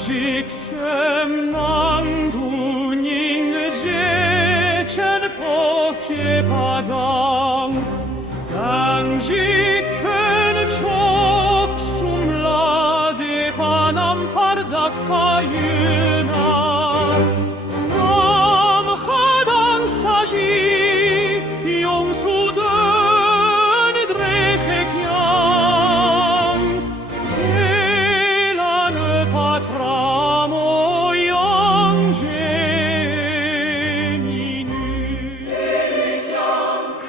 Sem nang du ning je chen po kye padang Dang ji ken chok sum la de panam pardak payuna Nam khadang saji yong su den dreke kyang Elan patram o yang geminu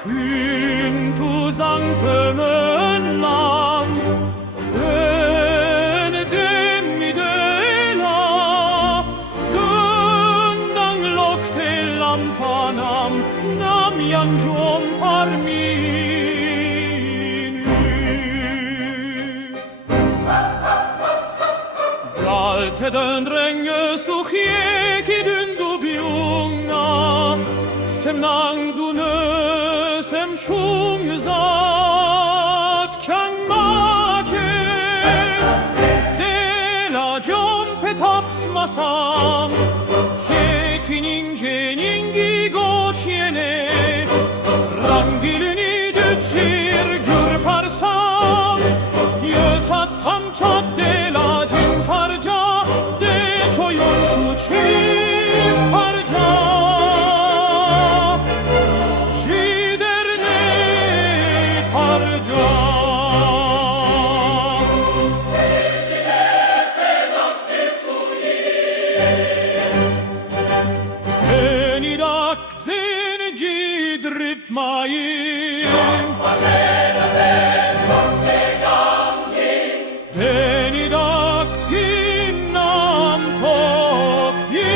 Kün tu sang pömen lam Den dem mi de la Den dang lok te lampanam Nam yang jom parminu Galte den drenge suchie ki dun du biunga Sem nang du ne sem chung zat kyang make De la jom petaps masam He kining jeningi go chiene Rangilini düçir gür parsam Yötat tam çat de la jin parca De çoyon su çim parca Jiderne parca Beni dak zin jidrip mayim Beni dak ginnam tok yin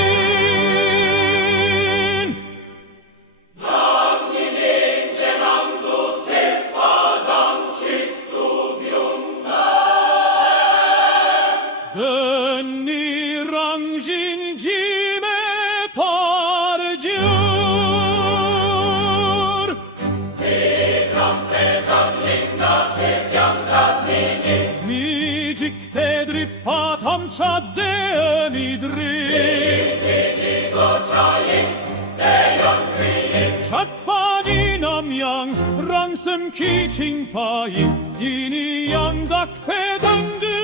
Dönni rangjin jime parjur Mijik pedrippa tamça demidri Chatpani namyang rangsem ki chingpai Yini yang dak pedangdu